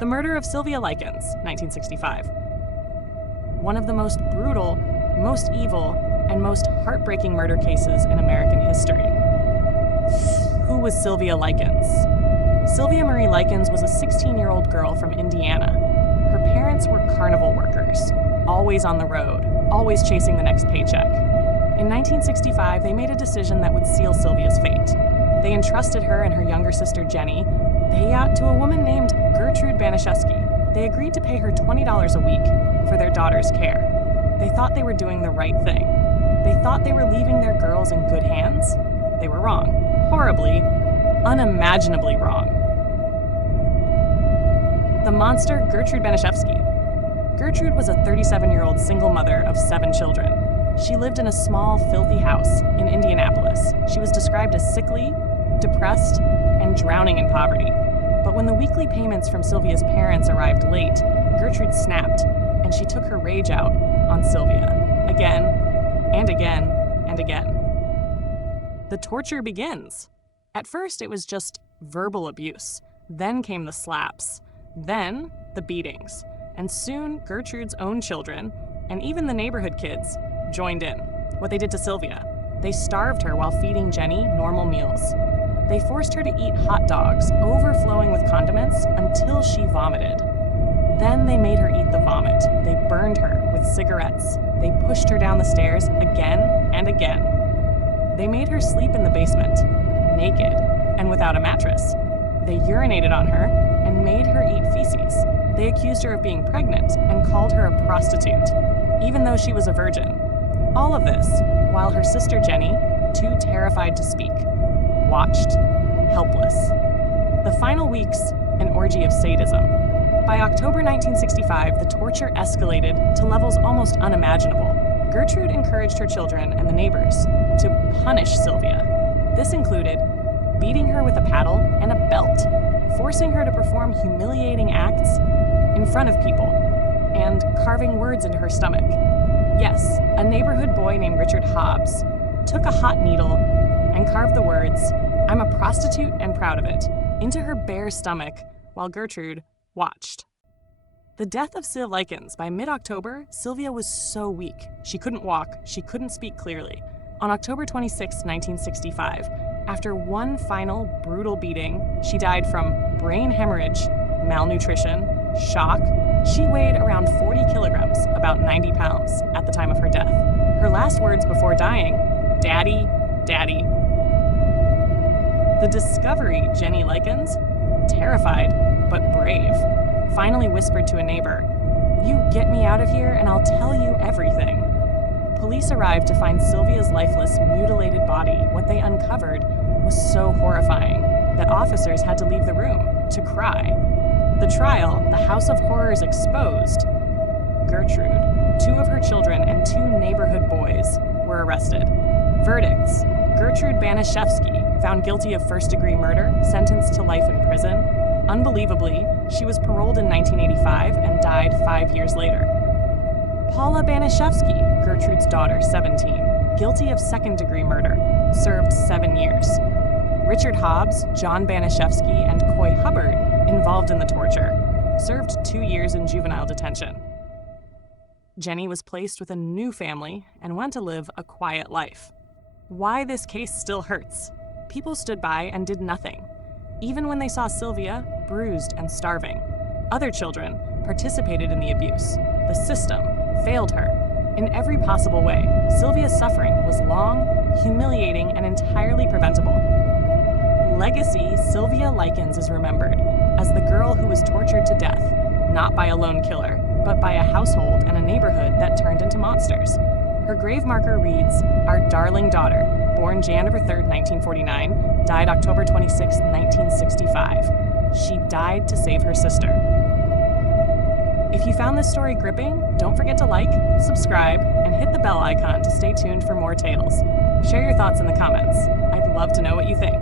The murder of Sylvia Likens, 1965. One of the most brutal, most evil, and most heartbreaking murder cases in American history. Who was Sylvia Likens? Sylvia Marie Likens was a 16-year-old girl from Indiana. Her parents were carnival workers, always on the road, always chasing the next paycheck. In 1965, they made a decision that would seal Sylvia's fate. They entrusted her and her younger sister Jenny to a woman named Gertrude Baniszewski. They agreed to pay her $20 a week for their daughter's care. They thought they were doing the right thing. They thought they were leaving their girls in good hands. They were wrong. Horribly, unimaginably wrong. The monster Gertrude Baniszewski. Gertrude was a 37-year-old single mother of 7 children. She lived in a small, filthy house in Indianapolis. She was described as sickly, depressed, and drowning in poverty. But when the weekly payments from Sylvia's parents arrived late, Gertrude snapped, and she took her rage out on Sylvia. Again, and again, and again. The torture begins. At first, it was just verbal abuse. Then came the slaps. Then, the beatings. And soon, Gertrude's own children, and even the neighborhood kids, joined in. What they did to Sylvia. They starved her while feeding Jenny normal meals. They forced her to eat hot dogs, overflowing with condiments, until she vomited. Then they made her eat the vomit. They burned her with cigarettes. They pushed her down the stairs again and again. They made her sleep in the basement, naked and without a mattress. They urinated on her and made her eat feces. They accused her of being pregnant and called her a prostitute, even though she was a virgin. All of this while her sister Jenny, too terrified to speak, watched, helpless. The final weeks, an orgy of sadism. By October 1965, the torture escalated to levels almost unimaginable. Gertrude encouraged her children and the neighbors to punish Sylvia. This included beating her with a paddle and a belt, forcing her to perform humiliating acts in front of people, and carving words into her stomach. Yes, a neighborhood boy named Richard Hobbs took a hot needle and carved the words, "I'm a prostitute and proud of it," into her bare stomach while Gertrude watched. The death of Syl Likens. By mid-October, Sylvia was so weak. She couldn't walk, she couldn't speak clearly. On October 26, 1965, after one final brutal beating, she died from brain hemorrhage, malnutrition, shock. She weighed around 40 kilograms, about 90 pounds, at the time of her death. Her last words before dying, "Daddy, Daddy." The discovery, Jenny Likens, terrified but brave, finally whispered to a neighbor, "You get me out of here and I'll tell you everything." Police arrived to find Sylvia's lifeless, mutilated body. What they uncovered was so horrifying that officers had to leave the room to cry. The trial, the House of Horrors exposed. Gertrude, 2 of her children, and 2 neighborhood boys were arrested. Verdicts: Gertrude Baniszewski, found guilty of first-degree murder, sentenced to life in prison. Unbelievably, she was paroled in 1985 and died 5 years later. Paula Baniszewski, Gertrude's daughter, 17, guilty of second-degree murder, served 7 years. Richard Hobbs, John Baniszewski, and Coy Hubbard, involved in the torture, served 2 years in juvenile detention. Jenny was placed with a new family and went to live a quiet life. Why this case still hurts. People stood by and did nothing, even when they saw Sylvia bruised and starving. Other children participated in the abuse. The system failed her in every possible way. Sylvia's suffering was long, humiliating, and entirely preventable. Legacy: Sylvia Likens is remembered as the girl who was tortured to death, not by a lone killer, but by a household and a neighborhood that turned into monsters. Her grave marker reads, "Our darling daughter, born January 3, 1949, died October 26, 1965. She died to save her sister." If you found this story gripping, don't forget to like, subscribe, and hit the bell icon to stay tuned for more tales. Share your thoughts in the comments. I'd love to know what you think.